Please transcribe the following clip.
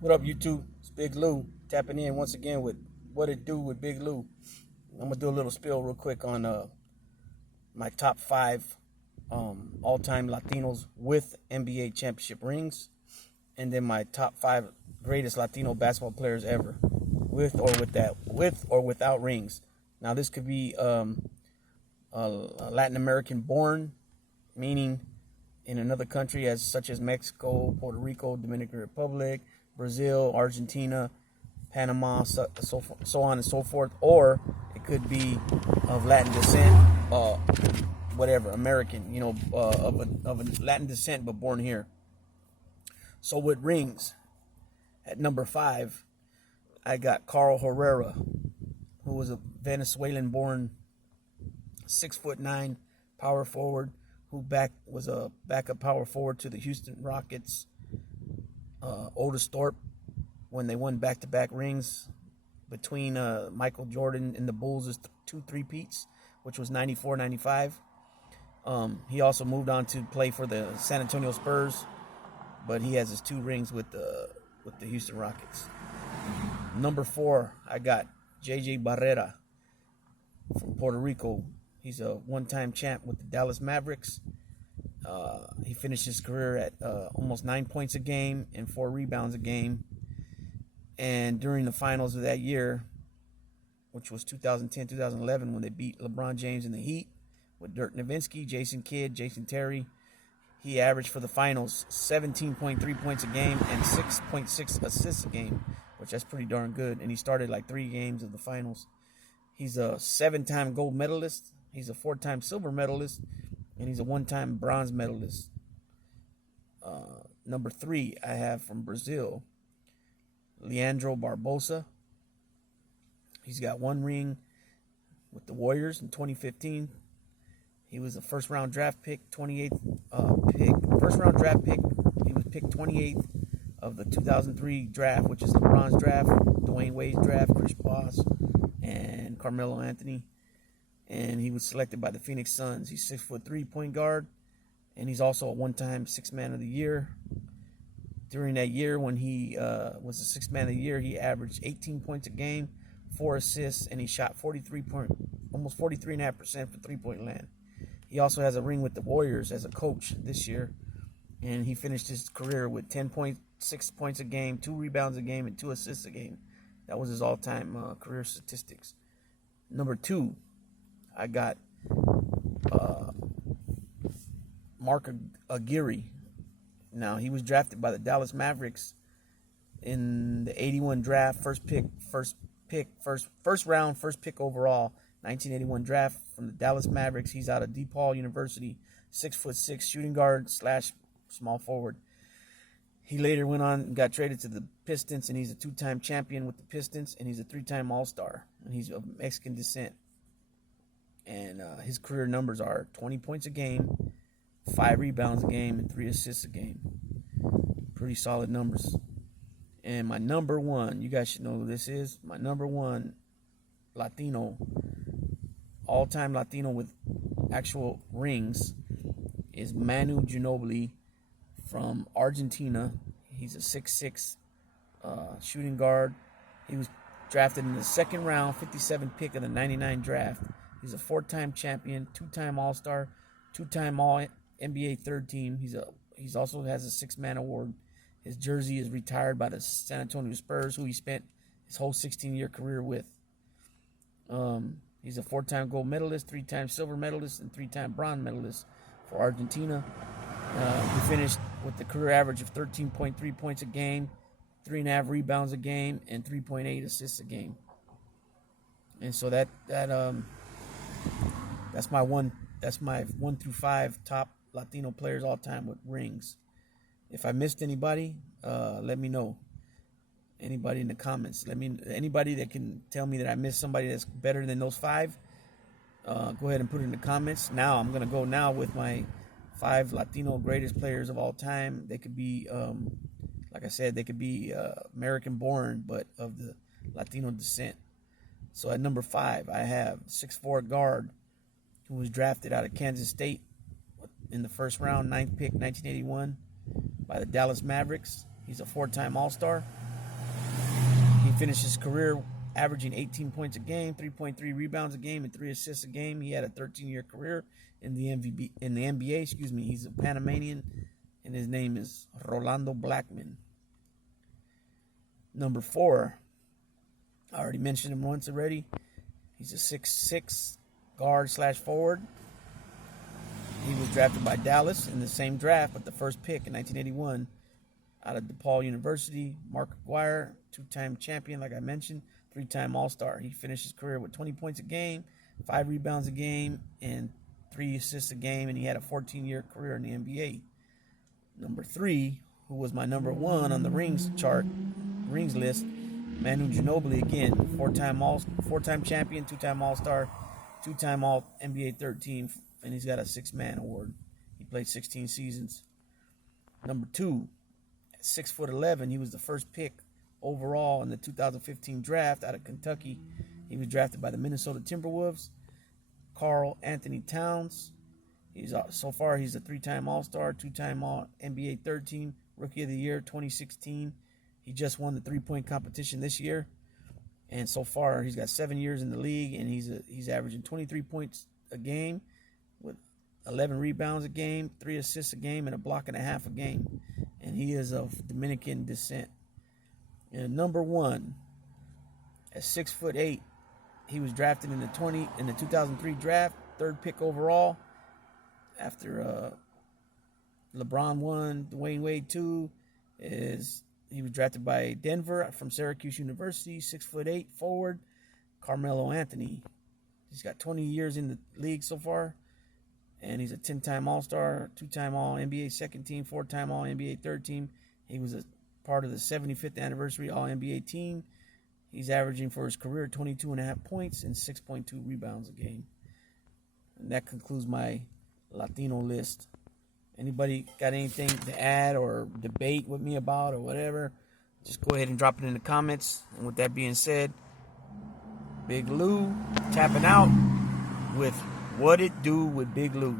What up, YouTube? It's Big Lou tapping in once again with What It Do with Big Lou. I'm gonna do a little spill real quick on my top five all-time Latinos with NBA championship rings, and then my top five greatest Latino basketball players ever, with or without rings. Now this could be a Latin American born, meaning in another country as such as Mexico, Puerto Rico, Dominican Republic, Brazil, Argentina, Panama, so on and so forth, or it could be of Latin descent, whatever, American, of a Latin descent but born here. So with rings, at number five, I got Carl Herrera, who was a Venezuelan-born 6'9" power forward who was a backup power forward to the Houston Rockets' Otis Thorpe when they won back-to-back rings between Michael Jordan and the Bulls' two three-peats, which was 94, 95. He also moved on to play for the San Antonio Spurs, but he has his two rings with the Houston Rockets. Number four, I got J.J. Barrera from Puerto Rico. He's a one-time champ with the Dallas Mavericks. He finished his career at almost 9 points a game and 4 rebounds a game. And during the finals of that year, which was 2010-2011, when they beat LeBron James in the Heat with Dirk Nowitzki, Jason Kidd, Jason Terry, he averaged for the finals 17.3 points a game and 6.6 assists a game, which that's pretty darn good. And he started like 3 games of the finals. He's a 7-time gold medalist. He's a 4-time silver medalist, and he's a 1-time bronze medalist. Number 3, I have from Brazil, Leandro Barbosa. He's got 1 ring with the Warriors in 2015. He was a first-round draft pick, 28th pick. First-round draft pick. He was picked 28th of the 2003 draft, which is LeBron's draft, Dwayne Wade's draft, Chris Bosh, and Carmelo Anthony. And he was selected by the Phoenix Suns. He's 6'3" point guard, and he's also a 1-time Sixth Man of the Year. During that year, when he was the Sixth Man of the Year, he averaged 18 points a game, 4 assists, and he shot almost 43.5% for three-point land. He also has a ring with the Warriors as a coach this year, and he finished his career with 10.6 points a game, 2 rebounds a game, and 2 assists a game. That was his all-time career statistics. Number 2, I got Mark Aguirre. Now, he was drafted by the Dallas Mavericks in the 81 draft, first round, first pick overall, 1981 draft from the Dallas Mavericks. He's out of DePaul University, 6'6" shooting guard / small forward. He later went on and got traded to the Pistons, and he's a 2-time champion with the Pistons, and he's a 3-time All-Star, and he's of Mexican descent. And his career numbers are 20 points a game, 5 rebounds a game, and 3 assists a game. Pretty solid numbers. And my number 1, you guys should know who this is. My number 1 Latino, all-time Latino with actual rings, is Manu Ginobili from Argentina. He's a 6'6" shooting guard. He was drafted in the second round, 57 pick of the 99 draft. He's a 4-time champion, 2-time All-Star, 2-time All-NBA third team. He's also has a 6-man award. His jersey is retired by the San Antonio Spurs, who he spent his whole 16-year career with. He's a 4-time gold medalist, 3-time silver medalist, and 3-time bronze medalist for Argentina. He finished with the career average of 13.3 points a game, 3.5 rebounds a game, and 3.8 assists a game. And so that's my 1 through 5 top Latino players all time with rings. If I missed anybody, let me know. Anybody in the comments, anybody that can tell me that I missed somebody that's better than those 5, go ahead and put it in the comments. Now I'm gonna go with my 5 Latino greatest players of all time. They could be, like I said, they could be American born, but of the Latino descent. So at number 5, I have 6'4" guard who was drafted out of Kansas State in the first round, 9th pick, 1981, by the Dallas Mavericks. He's a 4-time All-Star. He finished his career averaging 18 points a game, 3.3 rebounds a game, and 3 assists a game. He had a 13-year career in the NBA. He's a Panamanian, and his name is Rolando Blackman. Number 4, I already mentioned him once already. He's a 6'6" guard/forward. He was drafted by Dallas in the same draft, but the first pick in 1981 out of DePaul University. Mark Aguirre, 2-time champion, like I mentioned, 3-time All-Star. He finished his career with 20 points a game, 5 rebounds a game, and 3 assists a game, and he had a 14-year career in the NBA. Number 3, who was my number 1 on the rings list, Manu Ginobili, again, 4-time champion, 2-time All-Star, 2-time All-NBA third team, and he's got a 6-man award. He played 16 seasons. Number 2, at 6'11", he was the first pick overall in the 2015 draft out of Kentucky. He was drafted by the Minnesota Timberwolves. Karl Anthony Towns. So far he's a 3-time All-Star, 2-time All-NBA third team, Rookie of the Year 2016. He just won the 3-point competition this year. And so far he's got 7 years in the league, and he's averaging 23 points a game with 11 rebounds a game, 3 assists a game, and a block and a half a game. And he is of Dominican descent. And number 1, at 6'8", he was drafted in the 2003 draft, 3rd pick overall. After LeBron 1, Dwayne Wade 2, he was drafted by Denver from Syracuse University, 6'8", forward. Carmelo Anthony. He's got 20 years in the league so far, and he's a 10-time All-Star, 2-time All-NBA second team, 4-time All-NBA third team. He was a part of the 75th anniversary All-NBA team. He's averaging for his career 22.5 points and 6.2 rebounds a game. And that concludes my Latino list. Anybody got anything to add or debate with me about or whatever, just go ahead and drop it in the comments. And with that being said, Big Lou tapping out with What It Do with Big Lou.